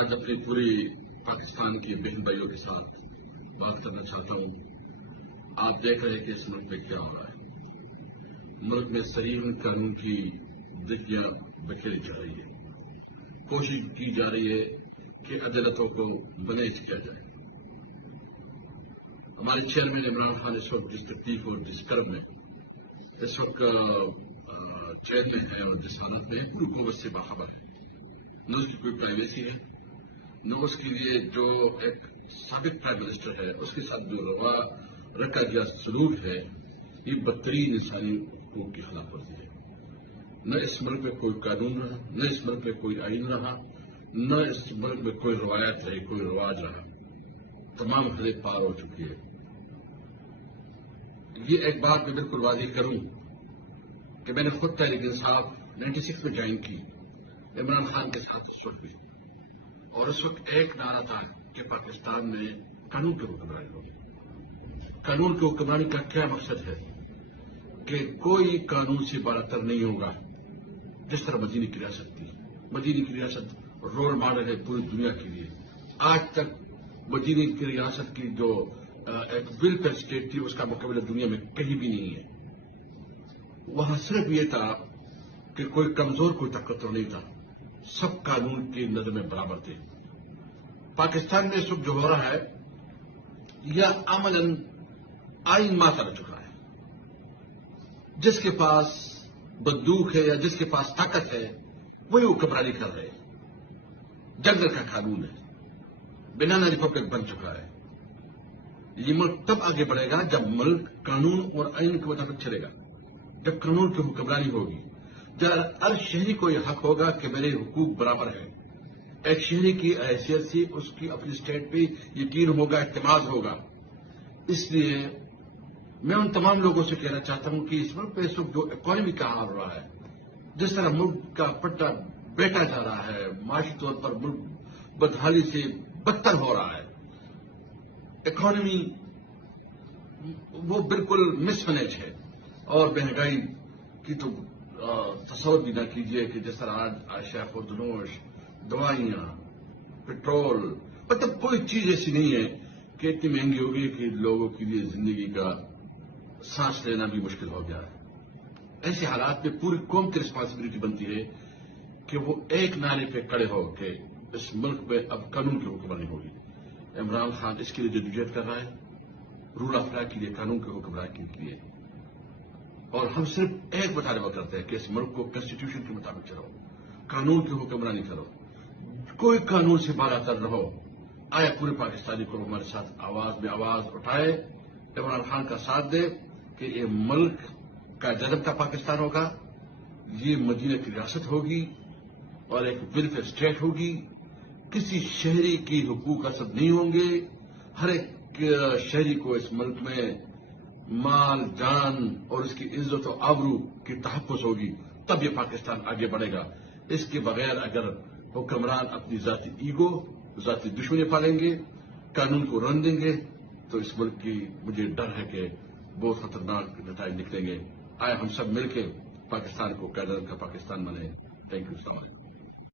आज अपनी पूरी पाकिस्तान की बहन भाइयों के साथ बात करना चाहता हूं। आप देख रहे हैं कि इस मुल्क में क्या हो रहा है। मुल्क में सहीन कानून की दिग्गियां बिखेरी जा रही है। कोशिश की जा रही है कि अदालतों को मैनेज किया जाए। हमारे चेयरमैन इमरान खान इस वक्त जिस तकलीफ और जिस कर्म में इस वक्त जेल में है और जिस हालत में पूरी कुव्वत से बाखबर है, न उसकी कोई प्राइवेसी है, न उसके लिए जो एक साबिक प्राइम मिनिस्टर है उसके साथ जो रवा रखा गया सलूक है, ये बदतरीन इंसानी हकूक की खिलाफ वर्जी है। न इस मुल्क में कोई कानून रहा, न इस मुल्क में कोई आइन रहा, न इस मुल्क में कोई रवायत रही, कोई रिवाज रहा। तमाम हदें पार हो चुकी है। ये एक बात मैं बिल्कुल वाज़ेह करूं कि मैंने खुद तहरीक इंसाफ 96 में ज्वाइन की, इमरान खान के साथ उस वक्त भी, और उस वक्त एक नारा था कि पाकिस्तान में कानून की हुक्मरानी होगी। कानून की हुक्मरानी का क्या मकसद है कि कोई कानून से बरतर नहीं होगा। जिस तरह मदीने की रियासत थी, मदीने की रियासत रोल मॉडल है पूरी दुनिया के लिए। आज तक मदीने की रियासत की जो एक वेलफेयर स्टेट थी उसका मुकाबला दुनिया में कहीं भी नहीं है। वहां सिर्फ ये था कि कोई कमजोर कोई ताकतवर नहीं था, सब कानून की नजर में बराबर थे। पाकिस्तान में इस वक्त जो हो रहा है यह अमलन आइन माता रह चुका है। जिसके पास बंदूक है या जिसके पास ताकत है वही हुक्मरानी कर रहे हैं। जंगल का कानून है, बनाना रिपब्लिक बन चुका है। ये मुल्क तब आगे बढ़ेगा जब मुल्क कानून और आइन के मुताबिक चलेगा, जब कानून की हुक्मरानी होगी, जब हर शहरी को यह हक होगा कि मेरे हुकूक बराबर है। एक शहरी की हैसियत से उसकी अपनी स्टेट पे यकीन होगा, इत्मीनान होगा। इसलिए मैं उन तमाम लोगों से कहना चाहता हूं कि इस मुल्क पे इस वक्त जो इकॉनमी का हाल हो रहा है, जिस तरह मुल्क का पट्टा बैठा जा रहा है, माशी तौर पर मुल्क बदहाली से बदतर हो रहा है। इकॉनमी वो बिल्कुल मिसमैनेज है और महंगाई की तो तस्वर भी न कीजिए कि जिस तरह आज आशिया खुर्दनोश, दवाइयां, पेट्रोल, मतलब कोई चीज ऐसी नहीं है कि इतनी महंगी होगी कि लोगों के लिए जिंदगी का सांस लेना भी मुश्किल हो गया है। ऐसे हालात में पूरी कौम की रिस्पॉन्सिबिलिटी बनती है कि वो एक नारे पे खड़े हो कि इस मुल्क में अब कानून की हुक्मरानी होगी। इमरान खान इसके लिए जदोजहद कर रहा है, रूल ऑफ लॉ के लिए, कानून की हुक्मरानी के लिए। और हम सिर्फ एक मुतालबा करते हैं कि इस मुल्क को कॉन्स्टिट्यूशन के मुताबिक चलाओ, कानून की हुक्मरानी करो, कोई कानून से बालातर रहो। आए पूरे पाकिस्तानी को हमारे साथ आवाज में आवाज उठाए, इमरान खान का साथ दे कि ये मुल्क का जन्म का पाकिस्तान होगा, ये मदीना की रियासत होगी और एक वेलफेयर स्टेट होगी। किसी शहरी की हुकूक असद नहीं होंगे। हर एक शहरी को इस मुल्क में माल, जान और उसकी इज्जत और आबरू की तहफ़्फ़ुज़ होगी, तब ये पाकिस्तान आगे बढ़ेगा। इसके बगैर अगर हुक्मरान अपनी जाती ईगो, जाती दुश्मनी पालेंगे, कानून को रन देंगे, तो इस मुल्क की मुझे डर है कि बहुत खतरनाक नतीजे निकलेंगे। आए हम सब मिलकर पाकिस्तान को कायदे का पाकिस्तान बनाए। Thank you.